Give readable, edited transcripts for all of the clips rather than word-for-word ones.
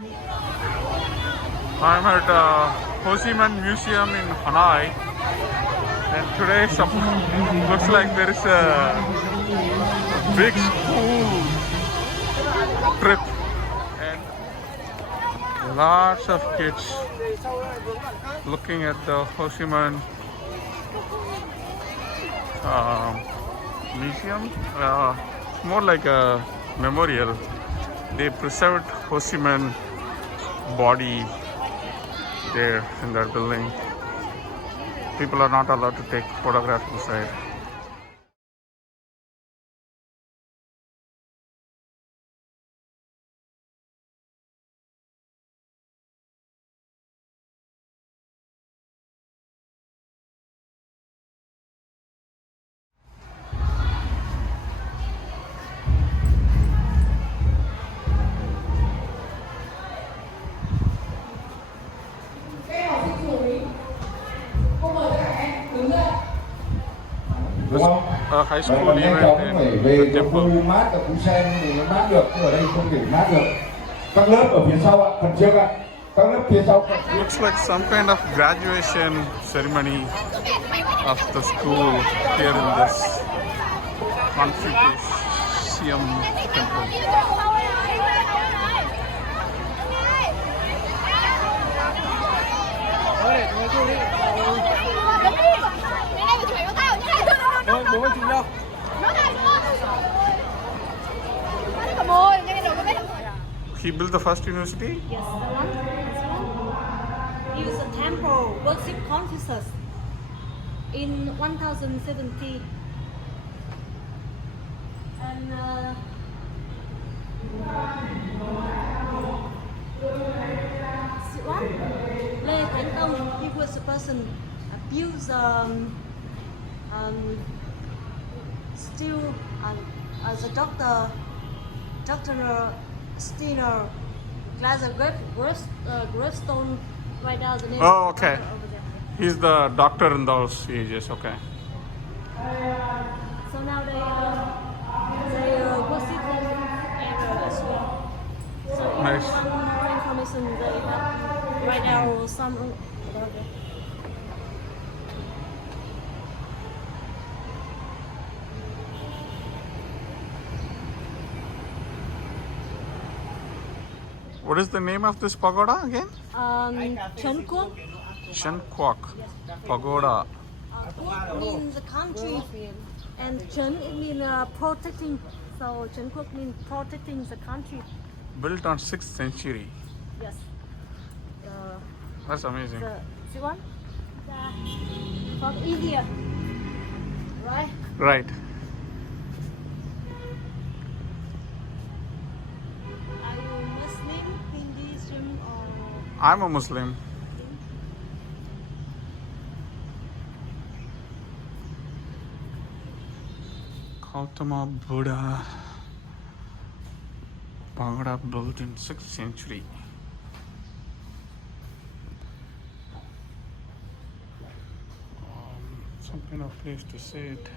I'm at Ho Chi Minh Museum in Hanoi, and today looks like there is a big school trip and lots of kids looking at the Ho Chi Minh museum. More like a memorial. They preserved Ho Chi Minh body there in that building. People are not allowed to take photographs inside. Đúng không? A high Đấy, school còn nhanh event chóng in phải the về chỗ temple. khu mát ở khu sen thì mới mát được, ở đây không thể mát được. Các lớp ở phía sau ạ, phần trước ạ, các lớp phía sau. Looks like some kind of graduation ceremony of the school here in this Confucius temple. He built the first university? Yes, the one, this one. He used a temple, worship Confucius in 1070. And this one, Lê Thánh Tông, he was a person built still as a doctor Steiner glass gravestone right now. The name Oh, of the okay. doctor over there. He's the doctor in those ages, okay. So now they worship him as well. So Nice. one more information they have right now some. What is the name of this pagoda again? Trấn Quốc. Shen Kwok Pagoda. Quốc means the country, and Trấn it means protecting. So Trấn Quốc means protecting the country. Built on 6th century. Yes. That's amazing. The see one? From India, right? Right. Are you Muslim, Hinduism, or I'm a Muslim. Gautama Buddha pagoda built in 6th century. Some kind of place to sit.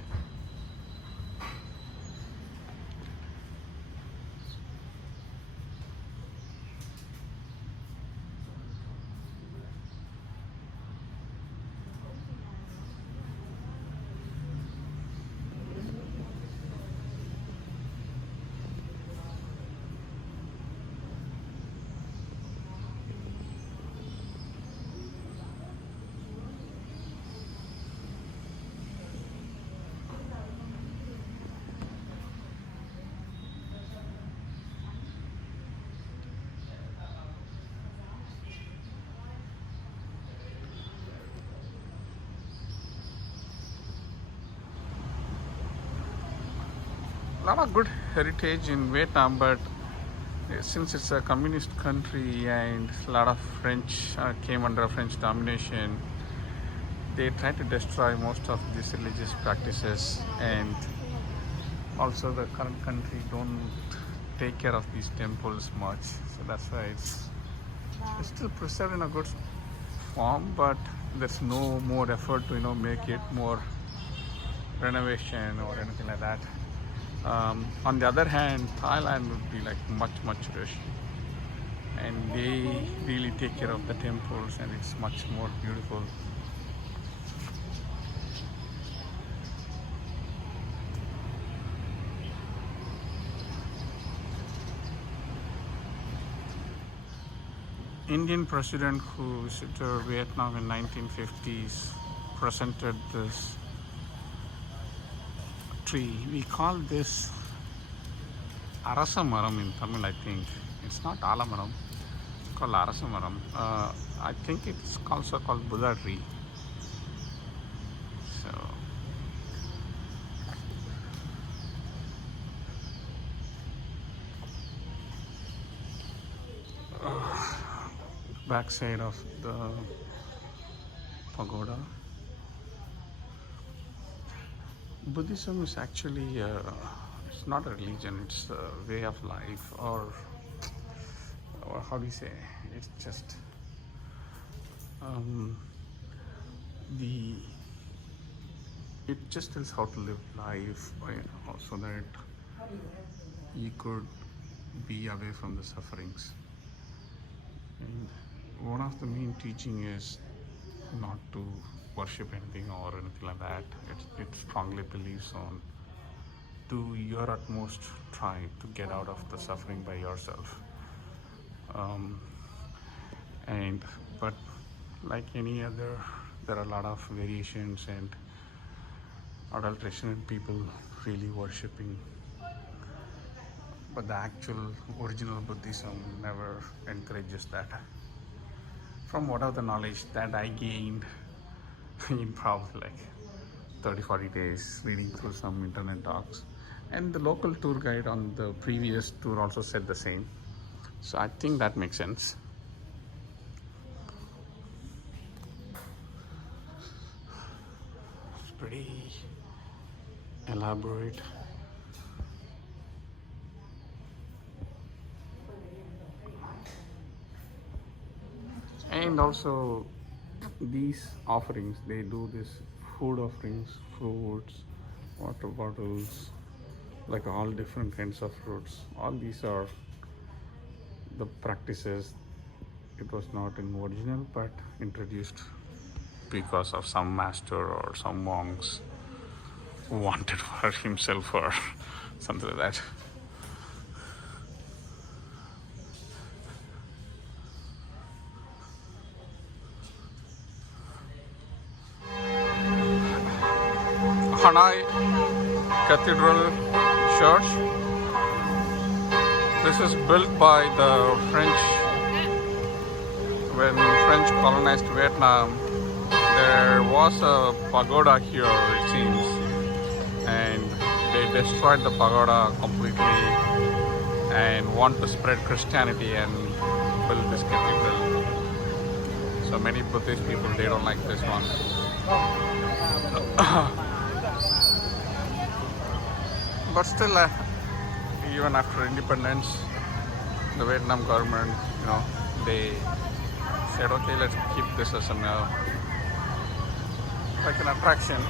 A lot of good heritage in Vietnam, but since it's a communist country and a lot of French came under French domination, they try to destroy most of these religious practices, and also the current country don't take care of these temples much, so that's why it's still preserved in a good form, but there's no more effort to make it more renovation or anything like that. On the other hand, Thailand would be like much rich, and they really take care of the temples, and it's much more beautiful. Indian president who visited Vietnam in 1950s presented this tree. We call this Arasamaram in Tamil, I think. It's not Alamaram, it's called Arasamaram. I think it's also called Buddha tree. So, back side of the pagoda. Buddhism is actually it's not a religion, it's a way of life, or how do you say, it's just it just tells how to live life, so that you could be away from the sufferings. And one of the main teaching is not to worship anything or anything like that. It strongly believes on do your utmost, try to get out of the suffering by yourself. But like any other, there are a lot of variations and adulteration in people really worshipping. But the actual original Buddhism never encourages that. From whatever the knowledge that I gained in probably like 30-40 days reading through some internet talks, and the local tour guide on the previous tour also said the same, so I think that makes sense. It's pretty elaborate. And also these offerings, they do this food offerings, fruits, water bottles, like all different kinds of fruits. All these are the practices. It was not in original, but introduced because of some master or some monks who wanted for himself or something like that. Hanai Cathedral Church. This is built by the French. When French colonized Vietnam, there was a pagoda here, it seems, and they destroyed the pagoda completely and want to spread Christianity and build this cathedral. So many Buddhist people, they don't like this one. But still, even after independence, the Vietnam government, they said, okay, let's keep this as like an attraction.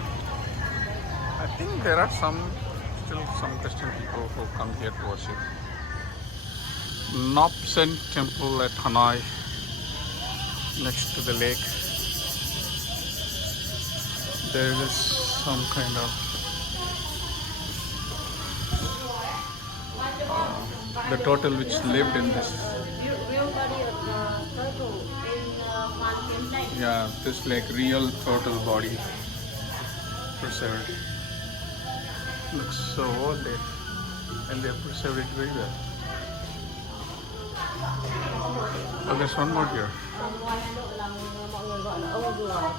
I think there are still some Christian people who come here to worship. Knobsen Temple at Hanoi, next to the lake. There is some kind of the turtle which lived in this. Real body of the turtle in Yeah, this like real turtle body preserved. Looks so old, and they have preserved it very well. Oh, there's one more here. mọi người gọi là ông rùa, ông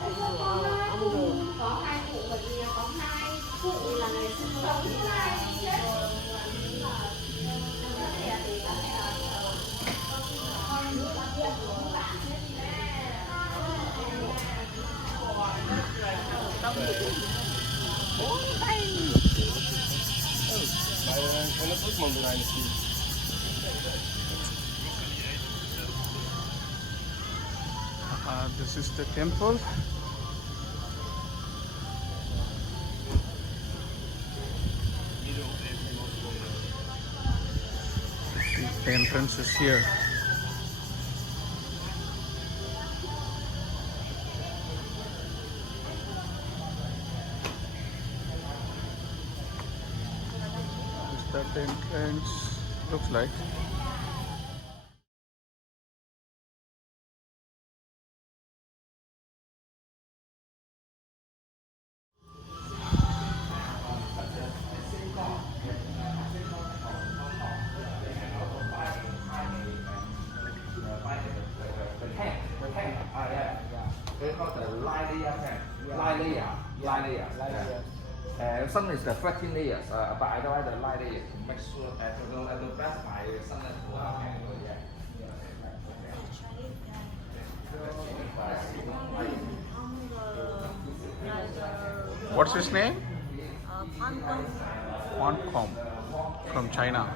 rùa. Có hai cụ và kia có hai cụ là ngày xưa. This is the temple. The entrance is here. at the entrance. Looks like. Some is the flattening layers, but I don't like the light layers to make sure that the best by some What's his name? Phantom. Quantcom from China.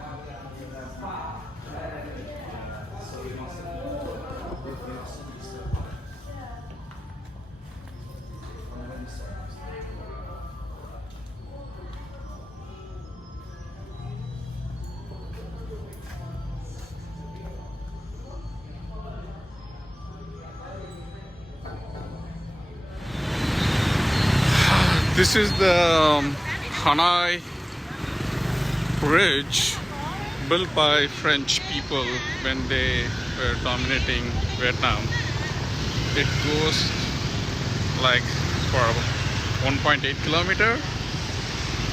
This is the Hanai bridge built by French people when they were dominating Vietnam. It goes like for 1.8 kilometer,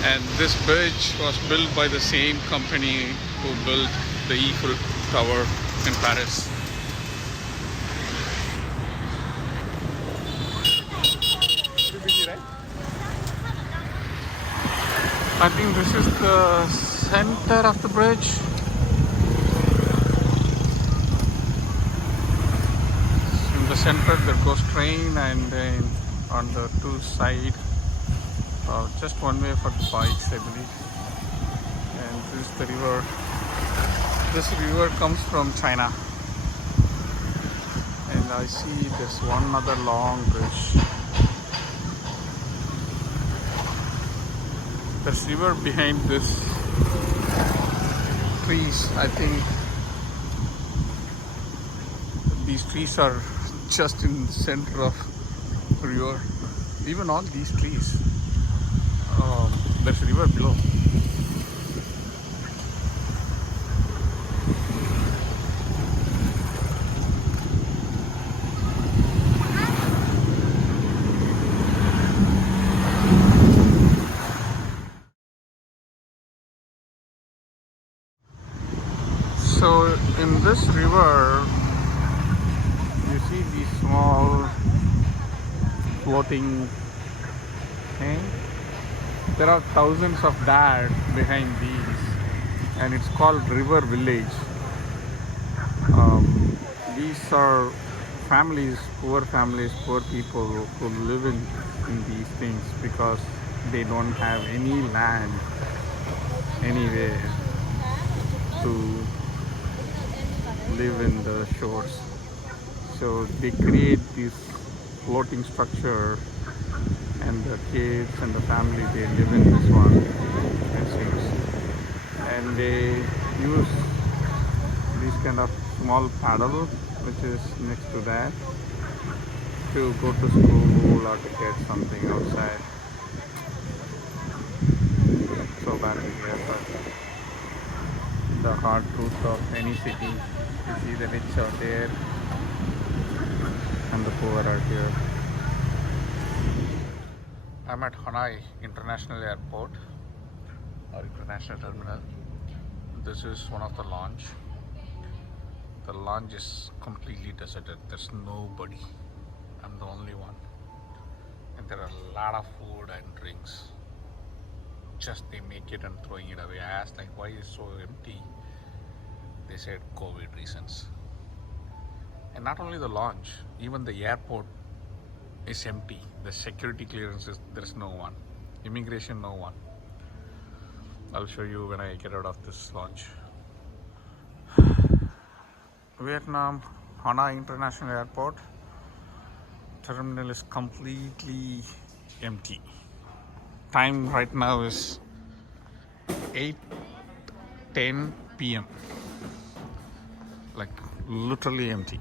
and this bridge was built by the same company who built the Eiffel Tower in Paris. I think this is the center of the bridge. In the center there goes train, and then on the two sides, just one way for the bikes, I believe. And this is the river. This river comes from China. And I see there's one other long bridge. There's river behind this trees. I think these trees are just in the center of river. Even all these trees, there's a river below. So in this river, you see these small floating things. There are thousands of that behind these, and it's called River Village. These are families, poor people who live in these things because they don't have any land anywhere to live in the shores. So they create this floating structure, and the kids and the family, they live in this one, it seems. And they use this kind of small paddle which is next to that to go to school or to get something outside. So badly here, but the hard truth of any city, you see the rich are there and the poor are here. I'm at Hanai International Airport or International Terminal. This is one of the lounge. The lounge is completely deserted. There's nobody. I'm the only one. And there are a lot of food and drinks. Just they make it and throwing it away. I asked like, why is it so empty? They said COVID reasons. And not only the lounge, even the airport is empty. The security clearances, there's no one. Immigration, no one. I'll show you when I get out of this lounge. Vietnam, Hanoi International Airport. Terminal is completely empty. Time right now is 8:10 p.m. Like literally empty.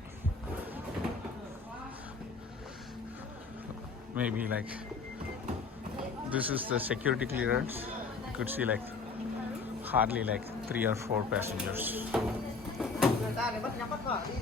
Maybe like this is the security clearance. You could see like hardly like 3 or 4 passengers. Người ta để bắt nhắm bắt vợ đi.